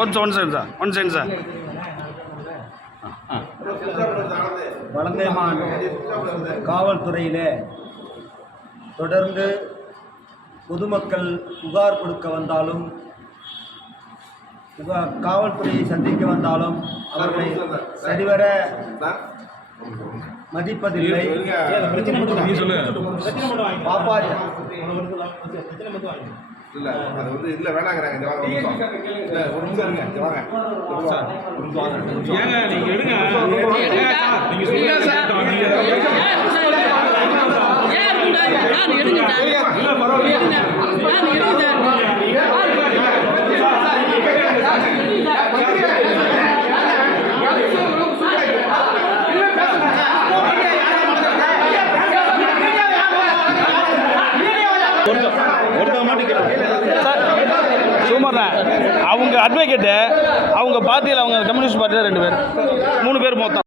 One second sir Valangaiman காவல்துறையிலே தொடர்ந்து பொதுமக்கள் புகார் கொடுக்க வந்தாலும் காவல்துறையை சந்திக்க வந்தாலும் அவர்களை சரிவர மதிப்பதில்லை. பாப்பா இல்ல அது வந்து இல்ல வேணாங்கறாங்க. இந்த வாங்க இல்ல ஒரு நிமிஷம் இருங்க. இந்த வாங்க சார் ஒரு நிமிஷம் வாங்க. ஏங்க நீங்க எடுங்க. நீங்க சொல்லுங்க சார். நீங்க ஏன் எடுங்க நான் எடுங்க சார். இல்ல பரவாயில்லை. நான் எடுங்க சார் சுமார் அவங்க அட்வொகேட்டு அவங்க பார்ட்டியில் அவங்க கம்யூனிஸ்ட் பார்ட்டியில் 2 பேர் 3 பேர் மொத்தம்